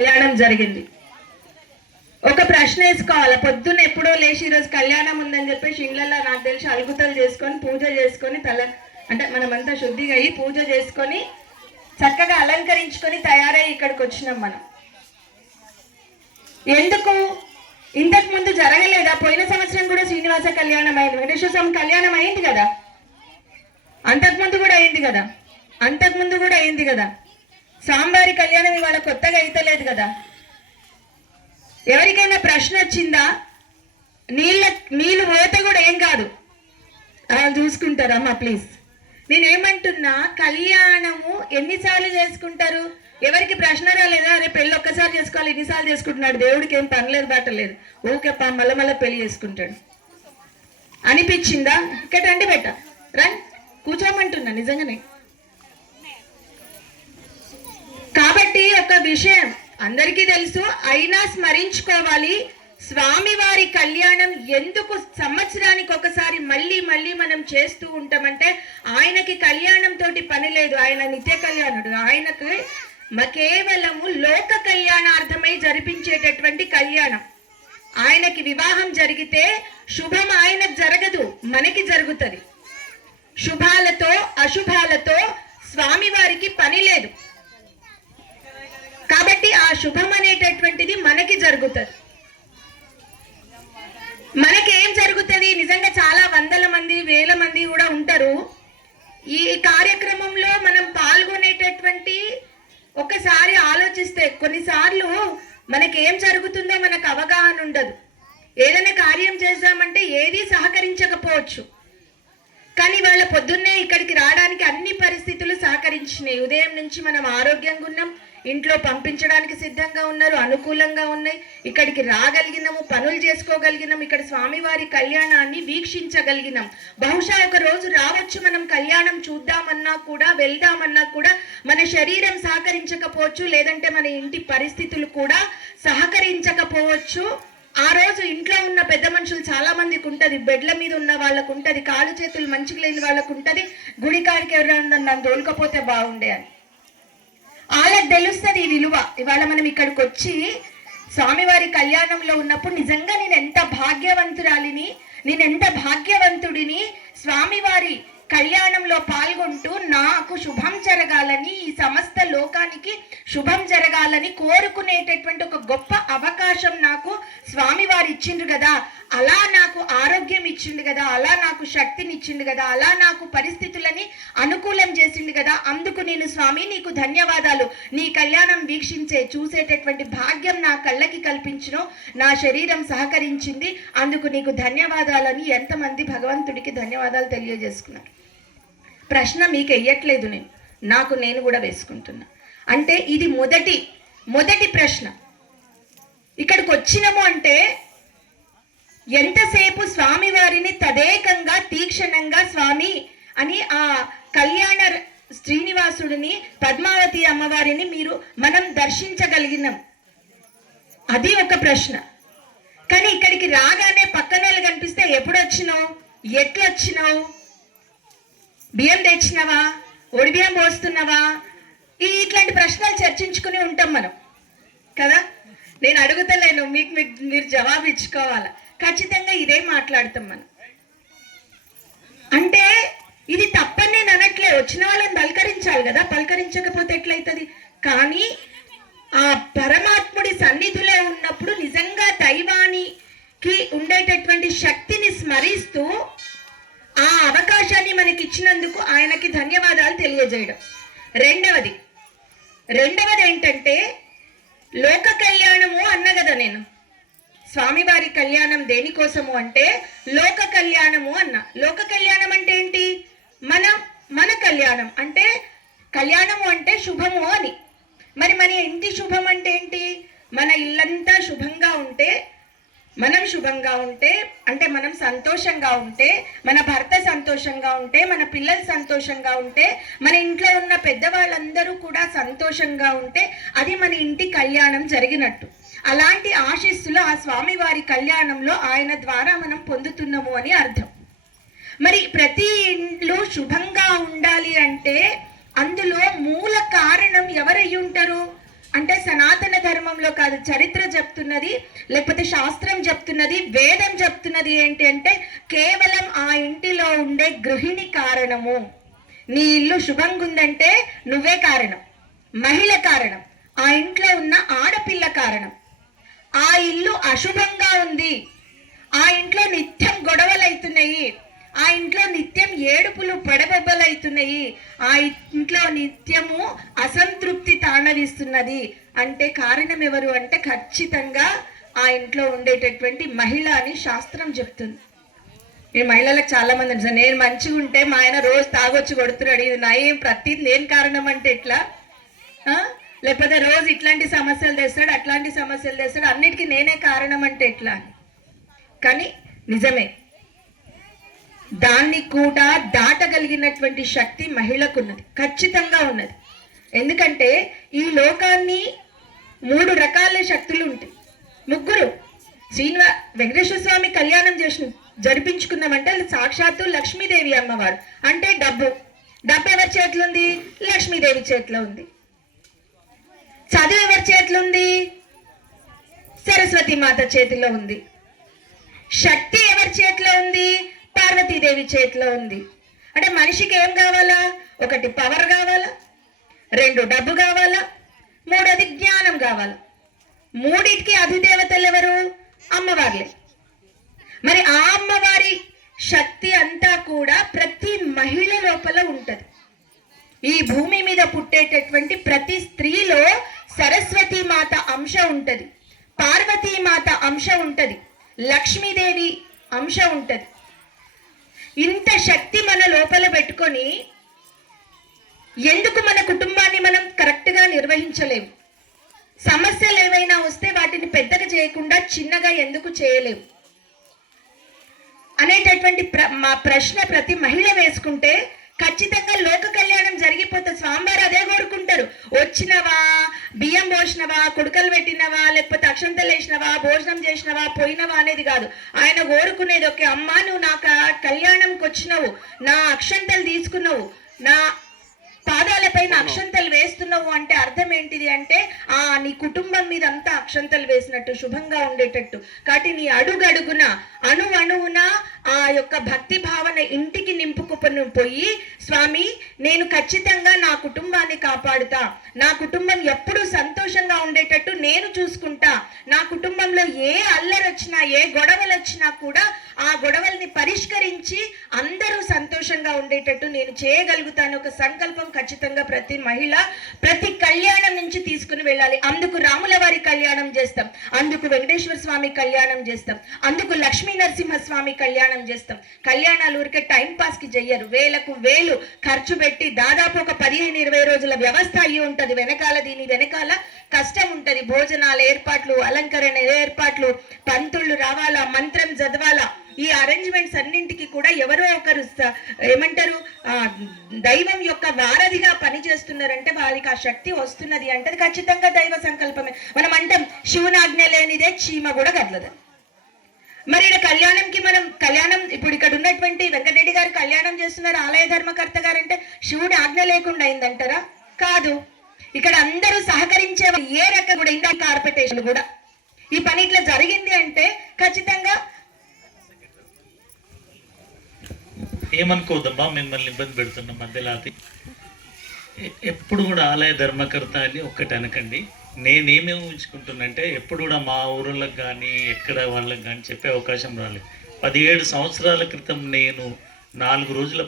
కళ్యాణం జరిగింది. ఒక ప్రశ్న వేసుకోవాలి. పొద్దున్న ఎప్పుడో లేచి ఈరోజు కళ్యాణం ఉందని చెప్పేసి ఇళ్ళల్లో నాకు తెలిసి అలుగుతలు చేసుకొని పూజ చేసుకొని తల అంటే మనమంతా శుద్ధిగా అయ్యి పూజ చేసుకొని చక్కగా అలంకరించుకొని తయారై ఇక్కడికి వచ్చినాం మనం. ఎందుకు? ఇంతకు ముందు జరగలేదా? పోయిన సంవత్సరం కూడా శ్రీనివాస కళ్యాణం అయింది. వెంకటేశ్వర స్వామి కళ్యాణం అయింది కదా? అంతకుముందు కూడా అయింది కదా? అంతకుముందు కూడా అయింది కదా? స్వామివారి కళ్యాణం ఇవాళ కొత్తగా అయితలేదు కదా. ఎవరికైనా ప్రశ్న వచ్చిందా? నీళ్ళ నీళ్ళు పోతే కూడా ఏం కాదు. వాళ్ళు చూసుకుంటారమ్మా ప్లీజ్ నేనేమంటున్నా కళ్యాణము ఎన్నిసార్లు చేసుకుంటారు? ఎవరికి ప్రశ్న రాలేదా? అరే పెళ్ళి ఒక్కసారి చేసుకోవాలి ఎన్నిసార్లు చేసుకుంటున్నాడు? దేవుడికి ఏం పనిలేదు బట్టలేదు ఓకే పా మళ్ళీ మళ్ళీ పెళ్ళి చేసుకుంటాడు. అనిపించిందా? ఇక్కడ రండి బెట్ట రండి కూర్చోమంటున్నా నిజంగానే. కాబట్టి ఒక విషయం అందరికీ తెలుసు అయినా స్మరించుకోవాలి. స్వామివారి కళ్యాణం ఎందుకు సంవత్సరానికి ఒకసారి మళ్ళీ మళ్ళీ మనం చేస్తూ ఉంటామంటే ఆయనకి కళ్యాణం తోటి పని లేదు. ఆయన నిత్య కళ్యాణుడు. ఆయనకు కేవలము లోక కళ్యాణార్థమై జరిపించేటటువంటి కళ్యాణం. ఆయనకి వివాహం జరిగితే శుభం ఆయనకు జరగదు మనకి జరుగుతుంది. శుభాలతో అశుభాలతో స్వామివారికి పని లేదు. ఆ శుభం అనేటటువంటిది మనకి జరుగుతుంది. మనకి ఏం జరుగుతుంది? నిజంగా చాలా వందల మంది వేల మంది కూడా ఉంటారు. ఈ కార్యక్రమంలో మనం పాల్గొనేటటువంటి ఒకసారి ఆలోచిస్తే కొన్నిసార్లు మనకి ఏం జరుగుతుందో మనకు అవగాహన ఉండదు. ఏదైనా కార్యం చేద్దామంటే ఏది సహకరించకపోవచ్చు. కానీ వాళ్ళ పొద్దున్నే ఇక్కడికి రావడానికి అన్ని పరిస్థితులు సహకరించినాయి. ఉదయం నుంచి మనం ఆరోగ్యంగా ఉన్నాం. ఇంట్లో పంపించడానికి సిద్ధంగా ఉన్నారు అనుకూలంగా ఉన్నాయి. ఇక్కడికి రాగలిగినాము పనులు చేసుకోగలిగినాం ఇక్కడ స్వామివారి కళ్యాణాన్ని వీక్షించగలిగినాం బహుశా ఒక రోజు రావచ్చు మనం కళ్యాణం చూద్దామన్నా కూడా వెళ్దామన్నా కూడా మన శరీరం సహకరించకపోవచ్చు లేదంటే మన ఇంటి పరిస్థితులు కూడా సహకరించకపోవచ్చు. ఆ రోజు ఇంట్లో ఉన్న పెద్ద మనుషులు చాలా మందికి ఉంటుంది. బెడ్ల మీద ఉన్న వాళ్ళకు ఉంటుంది కాలు చేతులు మంచిగా లేని వాళ్ళకు ఉంటుంది. గుడి కాడికి నన్ను తోలుకపోతే బాగుండే అని. తెలుస్తుంది ఈ విలువ. ఇవాళ మనం ఇక్కడికి వచ్చి స్వామివారి కళ్యాణంలో ఉన్నప్పుడు నిజంగా నేను ఎంత భాగ్యవంతురాలిని నేను ఎంత భాగ్యవంతుడిని స్వామివారి కళ్యాణంలో పాల్గొంటూ నాకు శుభం జరగాలని ఈ సమస్త లోకానికి శుభం జరగాలని కోరుకునేటటువంటి ఒక గొప్ప అవకాశం నాకు స్వామివారు ఇచ్చిండ్రు కదా. అలా నాకు ఆరోగ్యం ఇచ్చిండు కదా. అలా నాకు శక్తిని ఇచ్చిండు కదా. అలా నాకు పరిస్థితులని అనుకూలం చేసిండు కదా. అందుకు నేను స్వామి నీకు ధన్యవాదాలు. నీ కళ్యాణం వీక్షించే చూసేటటువంటి భాగ్యం నా కళ్ళకి కల్పించను. నా శరీరం సహకరించింది. అందుకు నీకు ధన్యవాదాలని ఎంతమంది భగవంతుడికి ధన్యవాదాలు తెలియజేసుకున్నారు. ప్రశ్న మీకు వెయ్యట్లేదు నేను. నాకు నేను కూడా వేసుకుంటున్నా. అంటే ఇది మొదటి మొదటి ప్రశ్న. ఇక్కడికి వచ్చినాము అంటే ఎంతసేపు స్వామివారిని తదేకంగా తీక్షణంగా స్వామి అని ఆ కళ్యాణ శ్రీనివాసుడిని పద్మావతి అమ్మవారిని మీరు మనం దర్శించగలిగినాం. అది ఒక ప్రశ్న. కానీ ఇక్కడికి రాగానే పక్కన వాళ్ళు కనిపిస్తే ఎప్పుడు వచ్చినావు ఎట్లొచ్చినావు? బియ్యం తెచ్చినావా? ఒడి బియ్యం పోస్తున్నావా? ఈ ఇట్లాంటి ప్రశ్నలు చర్చించుకుని ఉంటాం మనం. కదా? నేను అడుగుతలేను మీకు మీకు మీరు జవాబు ఇచ్చుకోవాలా? ఖచ్చితంగా ఇదే మాట్లాడతాం మనం. అంటే ఇది తప్పని నేను అనట్లే. వచ్చిన వాళ్ళని పలకరించాలి కదా? పలకరించకపోతే ఎట్లయితుంది? కానీ ఆ పరమాత్ముడి సన్నిధిలో ఉన్నప్పుడు నిజంగా దైవానికి ఉండేటటువంటి శక్తిని స్మరిస్తూ మనకిచ్చినందుకు ఆయనకి ధన్యవాదాలు తెలియజేయడం. రెండవది రెండవది ఏంటంటే లోక కళ్యాణము అన్న కదా నేను. స్వామివారి కళ్యాణం దేనికోసము అంటే లోక కళ్యాణము అన్న. లోక కళ్యాణం అంటే ఏంటి? మన మన కళ్యాణం అంటే కళ్యాణము అంటే శుభము అని. మరి మన ఇంటి శుభం అంటే ఏంటి? మన ఇల్లంతా శుభంగా ఉంటే మనం శుభంగా ఉంటే అంటే మనం సంతోషంగా ఉంటే మన భర్త సంతోషంగా ఉంటే మన పిల్లలు సంతోషంగా ఉంటే మన ఇంట్లో ఉన్న పెద్దవాళ్ళందరూ కూడా సంతోషంగా ఉంటే అది మన ఇంటి కళ్యాణం జరిగినట్టు. అలాంటి ఆశీస్సులు ఆ స్వామివారి కళ్యాణంలో ఆయన ద్వారా మనం పొందుతున్నాము అని అర్థం. మరి ప్రతి ఇంట్లో శుభంగా ఉండాలి అంటే అందులో మూల కారణం ఎవరై ఉంటారు? అంటే సనాతన ధర్మంలో కాదు చరిత్ర చెప్తున్నది లేకపోతే శాస్త్రం చెప్తున్నది వేదం చెప్తున్నది ఏంటి అంటే కేవలం ఆ ఇంటిలో ఉండే గృహిణి కారణము. నీ ఇల్లు శుభంగా ఉందంటే నువ్వే కారణం మహిళ కారణం ఆ ఇంట్లో ఉన్న ఆడపిల్ల కారణం. ఆ ఇల్లు అశుభంగా ఉంది ఆ ఇంట్లో నిత్యం గొడవలు అవుతున్నాయి ఆ ఇంట్లో నిత్యం ఏడుపులు పడబొబ్బలు అవుతున్నాయి ఆ ఇంట్లో నిత్యము అసంతృప్తి తాండవిస్తున్నది అంటే కారణం ఎవరు అంటే ఖచ్చితంగా ఆ ఇంట్లో ఉండేటటువంటి మహిళ అని శాస్త్రం చెప్తుంది. ఈ మహిళలకు చాలా మంది తెలుసు. నేను మంచిగా ఉంటే మా ఆయన రోజు తాగొచ్చి కొడుతున్నాడు. ఇది నా ఏం ప్రతి నేను కారణం అంటే ఎట్లా? లేకపోతే రోజు ఇట్లాంటి సమస్యలు తెస్తాడు అట్లాంటి సమస్యలు తెస్తాడు. అన్నిటికీ నేనే కారణం అంటే ఎట్లా అని. కానీ నిజమే. దాన్ని కూడా దాటగలిగినటువంటి శక్తి మహిళకు ఉన్నది ఖచ్చితంగా ఉన్నది. ఎందుకంటే ఈ లోకాన్ని మూడు రకాల శక్తులు ఉంటాయి. ముగ్గురు శ్రీనివా వెంకటేశ్వర స్వామి కళ్యాణం చేసిన జరిపించుకున్నామంటే అది సాక్షాత్తు లక్ష్మీదేవి అమ్మవారు. అంటే డబ్బు. డబ్బు ఎవరి చేతిలో ఉంది లక్ష్మీదేవి చేతిలో ఉంది. చదువు ఎవరి చేతిలో ఉంది? సరస్వతి మాత చేతిలో ఉంది. శక్తి ఎవరి చేతిలో ఉంది? దేవి చేతిలో ఉంది. అంటే మనిషికి ఏం కావాలా? ఒకటి పవర్ కావాలా? రెండు డబ్బు కావాలా? మూడోది జ్ఞానం కావాలా? మూడింటికి అధిదేవతలు ఎవరు? అమ్మవార్లే. మరి ఆ అమ్మవారి శక్తి అంతా కూడా ప్రతి మహిళ లోపల ఉంటుంది. ఈ భూమి మీద పుట్టేటటువంటి ప్రతి స్త్రీలో సరస్వతి మాత అంశ ఉంటుంది. పార్వతీ మాత అంశ ఉంటుంది. లక్ష్మీదేవి అంశ ఉంటుంది. ఇంత శక్తి మన లోపల పెట్టుకొని ఎందుకు మన కుటుంబాన్ని మనం కరెక్ట్గా నిర్వహించలేము సమస్యలు ఏవైనా వస్తే వాటిని పెద్దగా చేయకుండా చిన్నగా ఎందుకు చేయలేము అనేటటువంటి ప్ర మా ప్రశ్న ప్రతి మహిళ వేసుకుంటే ఖచ్చితంగా లోక కళ్యాణం జరిగిపోతుంది స్వామివారు అదే కోరుకుంటారు. వచ్చినవా బియ్యం పోసినవా కుడుకలు పెట్టినవా లేకపోతే అక్షంతలు వేసినవా భోజనం చేసినవా పోయినవా అనేది కాదు. ఆయన కోరుకునేది ఒకే అమ్మా నువ్వు నా కళ్యాణంకి వచ్చినావు నా అక్షంతలు తీసుకున్నావు నా పాదాలపైన అక్షంతలు వేస్తున్నావు అంటే అర్థం ఏంటిది అంటే ఆ నీ కుటుంబం మీద అంతా అక్షంతలు వేసినట్టు శుభంగా ఉండేటట్టు. కాబట్టి నీ అడుగడుగున అణు అణువున ఆ యొక్క భక్తి భావన ఇంటికి నింపుకుని పోయి స్వామి నేను ఖచ్చితంగా నా కుటుంబాన్ని కాపాడుతా. నా కుటుంబం ఎప్పుడూ సంతోషంగా ఉండేటట్టు నేను చూసుకుంటా. నా కుటుంబంలో ఏ అల్లరి వచ్చినా ఏ గొడవలు వచ్చినా కూడా ఆ గొడవల్ని పరిష్కరించి అందరూ సంతోషంగా ఉండేటట్టు నేను చేయగలుగుతాను. ఒక సంకల్పం ఖచ్చితంగా ప్రతి మహిళ ప్రతి కళ్యాణం నుంచి తీసుకుని వెళ్ళాలి. అందుకు రాముల వారి కళ్యాణం చేస్తాం. అందుకు వెంకటేశ్వర స్వామి కళ్యాణం చేస్తాం. అందుకు లక్ష్మీ నరసింహ స్వామి కళ్యాణం చేస్తాం. కళ్యాణాలు ఊరికే టైం పాస్కి చెయ్యరు. వేలకు వేలు ఖర్చు పెట్టి దాదాపు ఒక పదిహేను ఇరవై రోజుల వ్యవస్థ అయ్యి ఉంటది. వెనకాల దీని వెనకాల కష్టం ఉంటది. భోజనాల ఏర్పాట్లు అలంకరణ ఏర్పాట్లు పంతుళ్ళు రావాలా మంత్రం చదవాలా ఈ అరేంజ్మెంట్స్ అన్నింటికి కూడా ఎవరో ఒకరు ఏమంటారు ఆ దైవం యొక్క వారధిగా పనిచేస్తున్నారంటే వారికి ఆ శక్తి వస్తున్నది అంటే ఖచ్చితంగా దైవ సంకల్పమే. మనం అంటాం శివునాజ్ఞ లేనిదే చీమ కూడా కదలదు. మరి ఇక్కడ కళ్యాణంకి మనం కళ్యాణం ఇప్పుడు ఇక్కడ ఉన్నటువంటి వెంకటరెడ్డి గారు కళ్యాణం చేస్తున్నారు ఆలయ ధర్మకర్త గారు అంటే శివుడి ఆజ్ఞ లేకుండా అయిందంటారా? కాదు. ఇక్కడ అందరూ సహకరించే ఏ రకం కూడా ఇంకా కార్పెటేషన్ కూడా. ఈ పని ఇట్లా జరిగింది అంటే ఖచ్చితంగా ఏమనుకోదమ్మా మిమ్మల్ని ఇబ్బంది పెడుతున్న మధ్యలో ఎప్పుడు కూడా ఆలయ ధర్మకర్త అని ఒక్కటి అనకండి. నేనేమేమి ఉంచుకుంటున్నంటే ఎప్పుడు కూడా మా ఊరులకు కానీ ఎక్కడ వాళ్ళకి కానీ చెప్పే అవకాశం రాలేదు. పదిహేడు సంవత్సరాల క్రితం నేను నాలుగు రోజుల